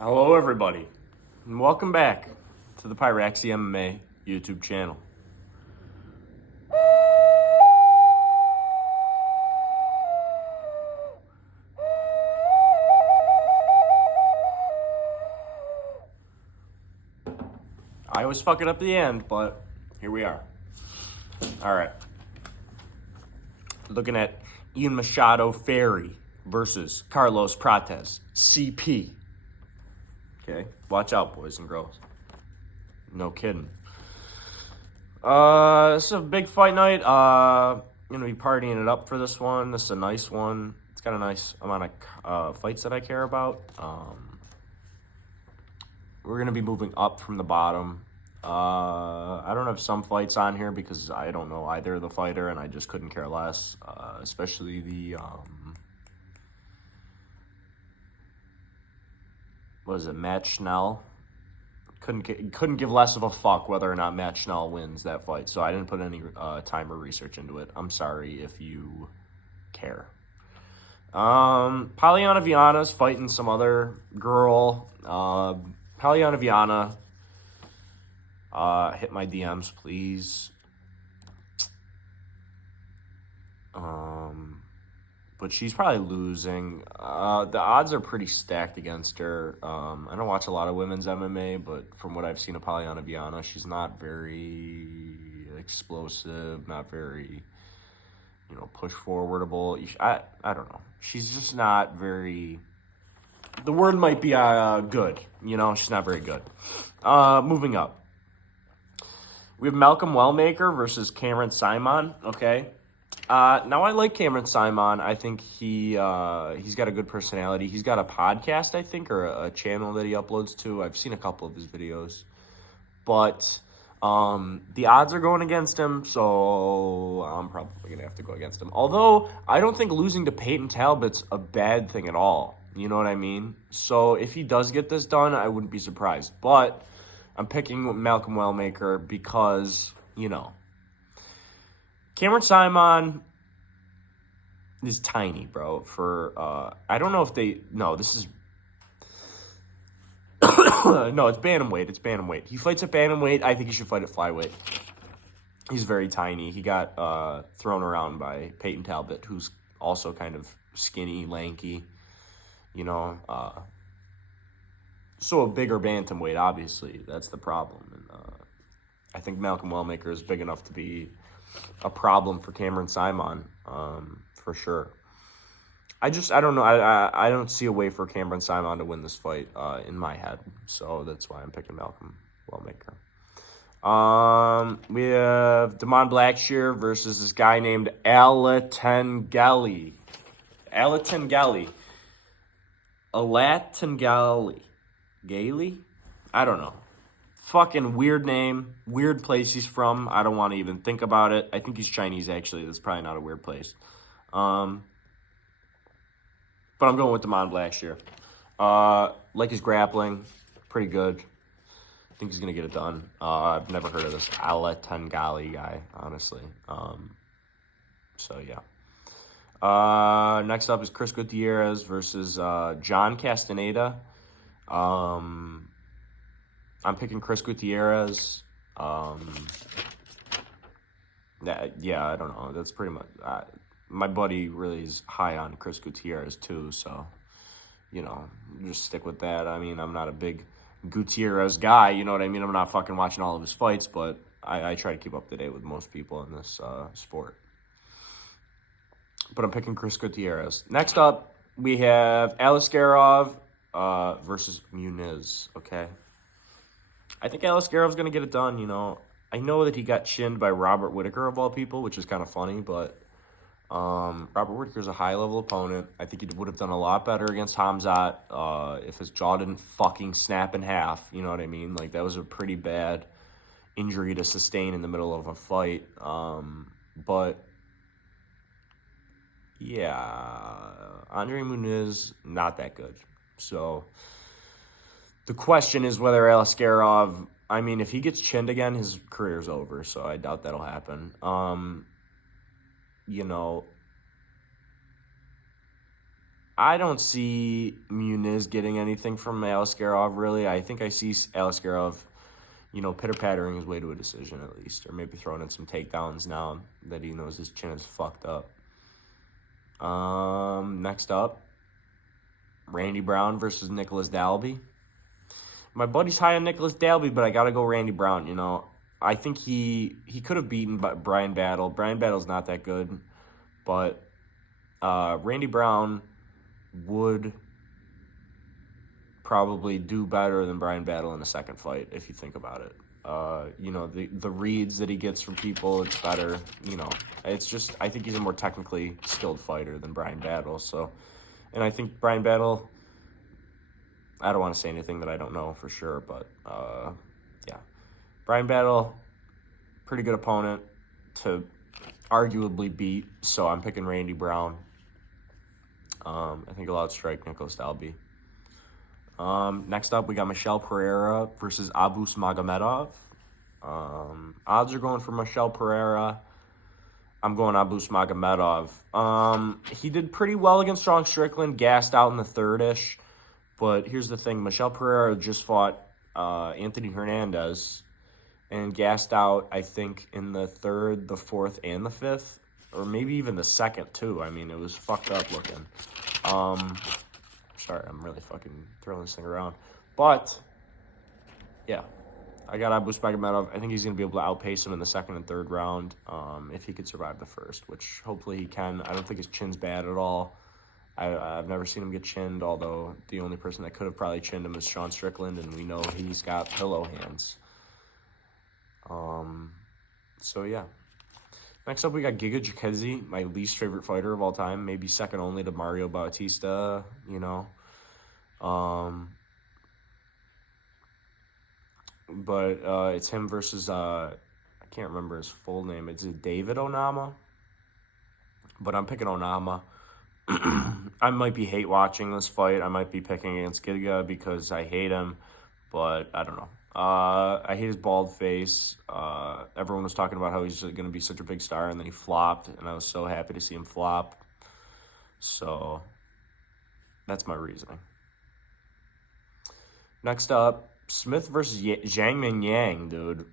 Hello, everybody, and welcome back to the Pyraxy MMA YouTube channel. I always fuck it up at the end, but here we are. All right. Looking at Ian Machado Ferry versus Carlos Prates, CP. Okay, watch out, boys and girls. No kidding. This is a big fight night. Gonna be partying it up for this one. This is a nice one. It's got a nice amount of fights that I care about. We're going to be moving up from the bottom. I don't have some fights on here because I don't know either of the fighter, and I just couldn't care less, especially the, Matt Schnell. Couldn't give less of a fuck whether or not Matt Schnell wins that fight, so I didn't put any time or research into it. I'm sorry if you care. Polyana Viana's fighting some other girl. Polyana Viana, hit my DMs, please. But she's probably losing. The odds are pretty stacked against her. I don't watch a lot of women's MMA, but from what I've seen of Polyana Viana, she's not very explosive, not very, push forwardable. I don't know. She's just not very... The word might be good. She's not very good. Moving up. We have Malcolm Wellmaker versus Cameron Simon, okay? Now, I like Cameron Simon. I think he's got a good personality. He's got a podcast, I think, or a channel that he uploads to. I've seen a couple of his videos. But the odds are going against him, so I'm probably going to have to go against him. Although, I don't think losing to Peyton Talbot's a bad thing at all. You know what I mean? So if he does get this done, I wouldn't be surprised. But I'm picking Malcolm Wellmaker because, Cameron Simon is tiny, bro. I don't know if they... No, this is... No, it's bantamweight. It's bantamweight. He fights at bantamweight. I think he should fight at flyweight. He's very tiny. He got thrown around by Peyton Talbot, who's also kind of skinny, lanky. So a bigger bantamweight, obviously. That's the problem. And I think Malcolm Wellmaker is big enough to be a problem for Cameron Simon, for sure. I don't know. I don't see a way for Cameron Simon to win this fight in my head. So that's why I'm picking Malcolm Wellmaker. We have Damon Blackshear versus this guy named Alatengali. Gailey? I don't know. Fucking weird name. Weird place he's from. I don't want to even think about it. I think he's Chinese, actually. That's probably not a weird place. But I'm going with Damon Blackshear. Like his grappling. Pretty good. I think he's going to get it done. I've never heard of this Alatengali guy, honestly. So, yeah. Next up is Chris Gutierrez versus John Castaneda. I'm picking Chris Gutierrez. I don't know. That's pretty much... my buddy really is high on Chris Gutierrez, too, so, just stick with that. I mean, I'm not a big Gutierrez guy, you know what I mean? I'm not fucking watching all of his fights, but I try to keep up to date with most people in this sport. But I'm picking Chris Gutierrez. Next up, we have Aliskerov versus Muniz, okay? I think Aliskerov's going to get it done, I know that he got chinned by Robert Whittaker, of all people, which is kind of funny, but Robert Whittaker's a high-level opponent. I think he would have done a lot better against Hamzat if his jaw didn't fucking snap in half, you know what I mean? Like, that was a pretty bad injury to sustain in the middle of a fight. But... yeah, Andre Muniz, not that good. So, the question is whether Aliskerov, if he gets chinned again, his career's over, so I doubt that'll happen. I don't see Muniz getting anything from Alaskarov, really. I think I see Alaskarov, pitter-pattering his way to a decision at least, or maybe throwing in some takedowns now that he knows his chin is fucked up. Next up, Randy Brown versus Nicholas Dalby. My buddy's high on Nicholas Dalby, but I got to go Randy Brown, I think he could have beaten Brian Battle. Brian Battle's not that good, but Randy Brown would probably do better than Brian Battle in a second fight if you think about it. The reads that he gets from people, it's better. It's just I think he's a more technically skilled fighter than Brian Battle. So, and I think Brian Battle, I don't want to say anything that I don't know for sure, but yeah, Brian Battle, pretty good opponent to arguably beat. So I'm picking Randy Brown. I think he'll outstrike Nicholas Dalby. Next up, we got Michel Pereira versus Abus Magomedov. Odds are going for Michel Pereira. I'm going Abus Magomedov. He did pretty well against Sean Strickland, gassed out in the third-ish. But here's the thing. Michel Pereira just fought Anthony Hernandez and gassed out, I think, in the third, the fourth, and the fifth. Or maybe even the second, too. I mean, it was fucked up looking. Sorry, I'm really fucking throwing this thing around. But, yeah, I got Abus Magomedov. I think he's going to be able to outpace him in the second and third round if he could survive the first, which hopefully he can. I don't think his chin's bad at all. I've never seen him get chinned, although the only person that could have probably chinned him is Sean Strickland, and we know he's got pillow hands. So, yeah. Next up, we got Giga Chikadze, my least favorite fighter of all time, maybe second only to Mario Bautista, But it's him versus, I can't remember his full name. It's David Onama, but I'm picking Onama. I might be hate watching this fight. I might be picking against Giga because I hate him, but I don't know. I hate his bald face. Everyone was talking about how he's going to be such a big star, and then he flopped, and I was so happy to see him flop. So that's my reasoning. Next up, Smith versus Zhang Min Yang, dude.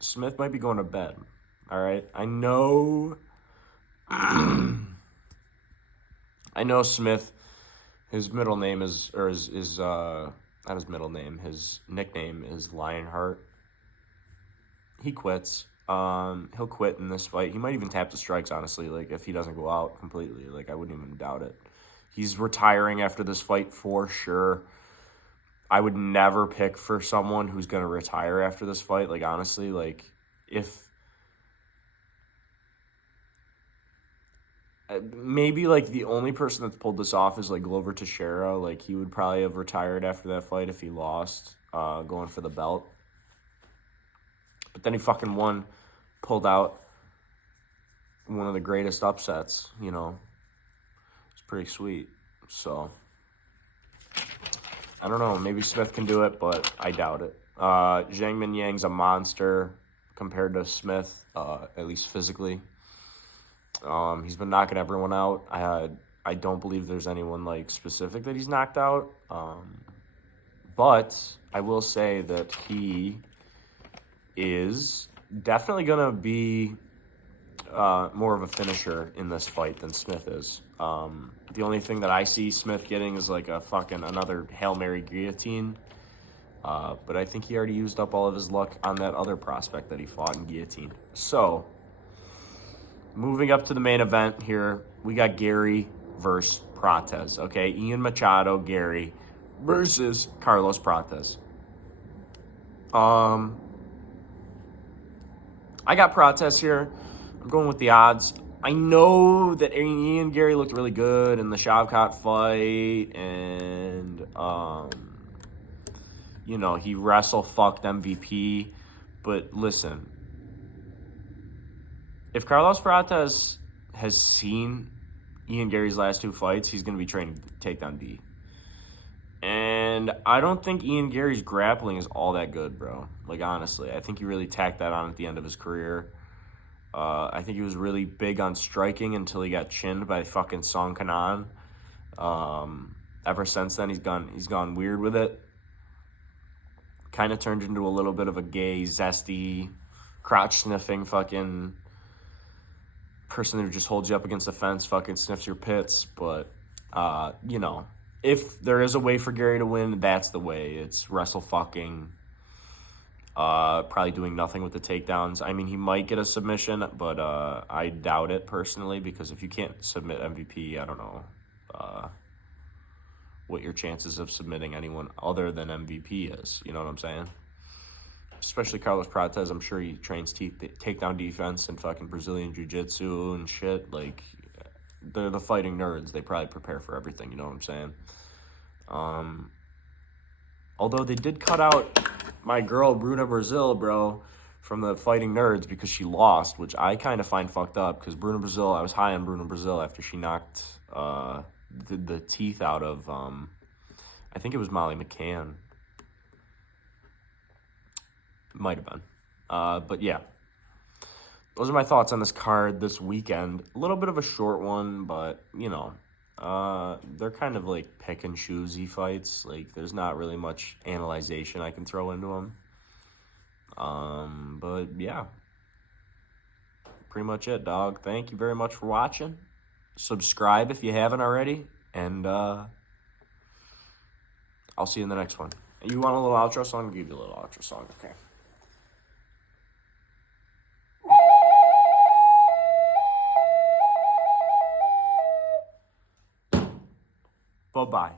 Smith might be going to bed. All right, I know. I know Smith. His middle name is, or his not his middle name. His nickname is Lionheart. He quits. He'll quit in this fight. He might even tap the strikes, honestly, like, if he doesn't go out completely. Like, I wouldn't even doubt it. He's retiring after this fight for sure. I would never pick for someone who's going to retire after this fight. Like, honestly, like, if... maybe, like, the only person that's pulled this off is, like, Glover Teixeira. Like, he would probably have retired after that fight if he lost, going for the belt. But then he fucking won, pulled out one of the greatest upsets, It's pretty sweet. So, I don't know. Maybe Smith can do it, but I doubt it. Zhang Min Yang's a monster compared to Smith, at least physically. He's been knocking everyone out. I don't believe there's anyone, like, specific that he's knocked out. But I will say that he is definitely going to be more of a finisher in this fight than Smith is. The only thing that I see Smith getting is, like, another Hail Mary guillotine. But I think he already used up all of his luck on that other prospect that he fought in guillotine. So, moving up to the main event here, we got Gary versus Prates, okay? Ian Machado, Gary, versus Carlos Prates. I got Prates here. I'm going with the odds. I know that Ian Gary looked really good in the Shavkat fight, and, he wrestle-fucked MVP. But listen, if Carlos Prates has seen Ian Gary's last two fights, he's going to be training to take down D. And I don't think Ian Gary's grappling is all that good, bro. Like, honestly, I think he really tacked that on at the end of his career. I think he was really big on striking until he got chinned by fucking Song Kanan. Ever since then, he's gone weird with it. Kind of turned into a little bit of a gay, zesty, crotch sniffing fucking person who just holds you up against the fence, fucking sniffs your pits. But you know, if there is a way for Gary to win, that's the way. It's wrestle fucking. Probably doing nothing with the takedowns. I mean, he might get a submission, but I doubt it personally, because if you can't submit MVP, I don't know what your chances of submitting anyone other than MVP is. You know what I'm saying? Especially Carlos Prates. I'm sure he trains takedown defense and fucking Brazilian jiu-jitsu and shit. Like, they're the fighting nerds. They probably prepare for everything. You know what I'm saying? Although they did cut out my girl, Bruna Brazil, bro, from the Fighting Nerds because she lost, which I kind of find fucked up, because Bruna Brazil, I was high on Bruna Brazil after she knocked the teeth out of, I think it was Molly McCann. Might have been. But yeah. Those are my thoughts on this card this weekend. A little bit of a short one, but, you know, they're kind of like pick and choosy fights. Like, there's not really much analyzation I can throw into them. But yeah, pretty much it, dog. Thank you very much for watching. Subscribe if you haven't already, and I'll see you in the next one. You want a little outro song? I'll give you a little outro song. Okay. Bye-bye.